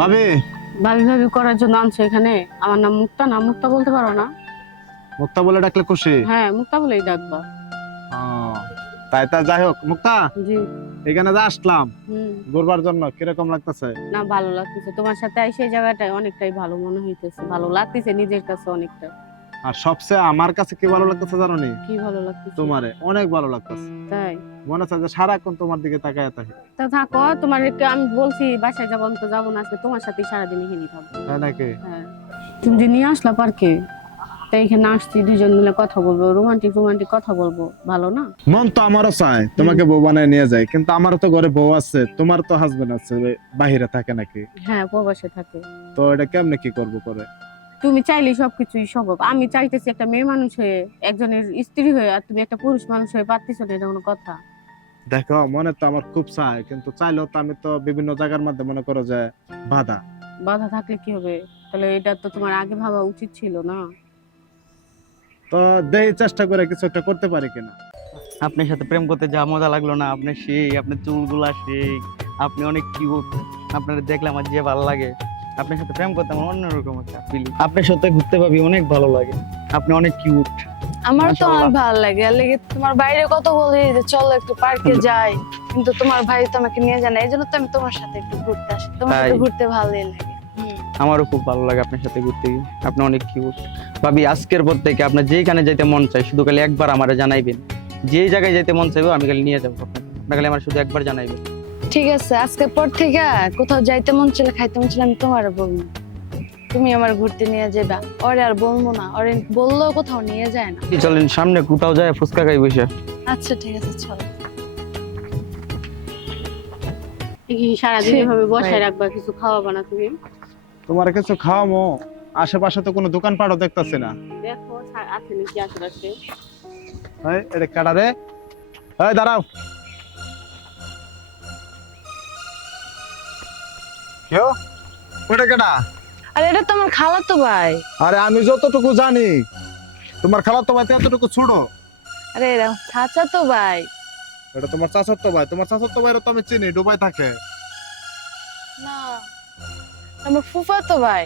ভাবি ভাবি ভাবি করার জন্য আনছো এখানে? আমার নাম মুক্তা, না মুক্তা বলতে পারো না? মুক্তা বলে ডাকলে খুশি? হ্যাঁ, মুক্তা বলেই ডাকবা। ও, তাই তা যাই হোক মুক্তা, জি। এখানে যা আসলাম হুম। ঘুরবার জন্য, কিরকম লাগতেছে? না, ভালো লাগতেছে তোমার সাথে এসে, এই জায়গাটায় অনেকটাই ভালো মনে হইতেছে, ভালো লাগতেছে নিজের কাছে অনেকটা। আর সবচেয়ে আমার কাছে কি ভালো লাগতেছে জানো নি? কি ভালো লাগতেছে? তোমারে অনেক ভালো লাগতেছে। তাই? মনে হচ্ছে যে সারাক্ষণ তোমার দিকে তাকায় থাকে। তা থাকো, তোমার আমি বলছি বাসায় যাবো, আমি তো যাবো না, আজকে তোমার সাথে সারাদিন এখানেই থাকবো। তাই নাকি? হ্যাঁ। তুমি যে নিয়ে আসলা পার্কে, তাই এখানে আসছি, দুজন মিলে কথা বলবো, রোমান্টিক রোমান্টিক কথা বলবো, ভালো না? মন তো আমারও চায় তোমাকে বউ বানায় নিয়ে যায়, কিন্তু আমারও তো ঘরে বউ আছে, তোমার তো হাজবেন্ড আছে, বাহিরে থাকে নাকি? হ্যাঁ, প্রবাসে থাকে। তো এটা কেমনে কি করবো করে? তুমি চাইলে সবকিছুই সম্ভব। আমি চাইতেছি একটা মেয়ে মানুষ হয়ে, একজনের স্ত্রী হয়ে, আর তুমি একটা পুরুষ মানুষ হয়ে পারতেছো না, এটা কোনো কথা? দেখো মনে তো আমার খুব চায়, কিন্তু চাইলেও তো আমি তো বিভিন্ন জায়গার মধ্যে মনে করো যে বাধা। বাধা থাকলে কি হবে? তাহলে এটা তো তোমার আগে ভাবা উচিত ছিল না? তো দেই চেষ্টা করে কিছু একটা করতে পারি কিনা। আপনার সাথে প্রেম করতে যা মজা লাগলো না, আপনার সেই, আপনার চুলগুলা সেই, আপনি অনেক কিউট, আপনার দেখলে আমার যে ভালো লাগে। আপনার সাথে প্রেম করতে আমার অন্যরকম একটা ফিলিং। আপনার সাথে ঘুরতে পাবি অনেক ভালো লাগে, আপনি অনেক কিউট। আমার তো মাশাআল্লাহ। অনেক ভালো লাগে, আর লেগে তোমার বাইরে কত বলি যে চলো একটু পার্কে যাই, কিন্তু তোমার ভাই তো আমাকে নিয়ে যায় না, এই জন্য তো আমি তোমার সাথে একটু ঘুরতে আসি, তোমার সাথে তাই? ঘুরতে ভালোই লাগে। আমারও খুব ভালো লাগে আপনার সাথে ঘুরতে গিয়ে, আপনি অনেক কিউট। ভাবি আজকের পর থেকে আপনার যেখানে যাইতে মন চাই শুধু খালি একবার আমারে জানাইবেন, যেই জায়গায় যাইতে মন চাইবো আমি খালি নিয়ে যাবো আপনাকে, আপনার খালি আমার শুধু একবার জানাইবেন। ঠিক আছে, আজকের পর থেকে কোথাও যাইতে মন ছিল, খাইতে মন ছিল, আমি তোমার বলবো, তুমি আমার ঘুরতে নিয়ে যাবা। ওরে আর বলবো না, ওরে বললেও কোথাও নিয়ে যায় না। চলেন সামনে কোথাও যায় ফুচকা খাই বসে। আচ্ছা ঠিক আছে, চলো। কি সারাদিন ছি, এভাবে বসায় ভাই। রাখবা, কিছু খাওয়াবা না তুমি? তোমার কিছু খাওয়ামো, আশেপাশে তো কোনো দোকানপাটও দেখতাছি না। দেখো আছে নাকি আশেপাশে। এই এটা কাটা রে, এই দাঁড়াও। কেউ ওটা কেটা? আর এটা তো আমার খালাতো ভাই। আরে আমি যতটুকু জানি তোমার খালাতো ভাই তো এতটুকু ছোট। আরে এরা চাচা তো ভাই। এটা তোমার চাচাতো ভাই, তোমার চাচাতো ভাইরও তো আমি চিনি, দুবাই থাকে। না, আমার ফুফাতো ভাই।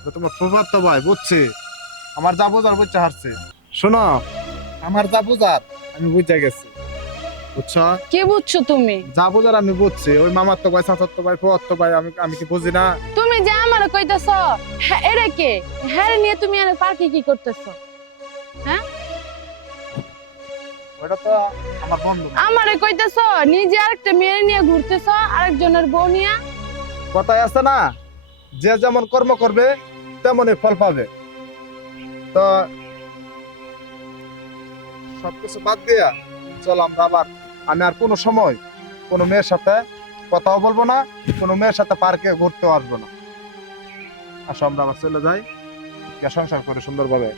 এটা তোমার ফুফাতো ভাই, বুঝছি। আমার যা বোঝার বুঝতে হারছে। শোনো, আমার যা বোঝার আমি বুঝে গেছি, বুঝছো? কি বুঝছো তুমি? যা বোঝার আমি বুঝছি। ওই মামাতো ভাই, চাচাতো ভাই, ফুফাতো ভাই, আমি কি বুঝি না? তুমি যে আমারে কইতাছো হ্যাঁ এরে কে, হ্যাঁ রে নিয়ে তুমি আর পার্কে কি করতেছো? হ্যাঁ, ওটা তো আমার বন্ধু। আমারে কইতাছো নিজে আরেকটা মেয়ে নিয়ে ঘুরতেছো, আরেকজনের বউ নিয়ে। কথায় আছে না, যে যেমন কর্ম করবে তেমনই ফল পাবে। তো সবকিছু বাদ দিয়া চল আমরা আবার, আমি আর কোনো সময় কোনো মেয়ের সাথে কথাও বলবো না, কোনো মেয়ের সাথে পার্কে ঘুরতেও আসবো না। আসো আমরা আবার চলে যাই, সংসার করে সুন্দরভাবে।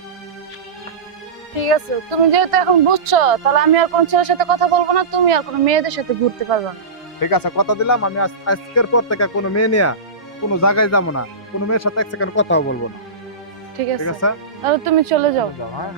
ঠিক আছে, তুমি যেহেতু এখন বুঝছো, তাহলে আমি আর কোন ছেলের সাথে কথা বলবো না, তুমি আর কোনো মেয়েদের সাথে ঘুরতে পারবে না। ঠিক আছে, কথা দিলাম আমি আজকের পর থেকে কোনো মেয়ে নিয়ে কোনো জায়গায় যাবো না, কোনো মেয়ের সাথে এক সেকেন্ড কথাও বলবো না। ঠিক ঠিক আছে, আছে? তাহলে তুমি চলে যাও। যাও, হ্যাঁ।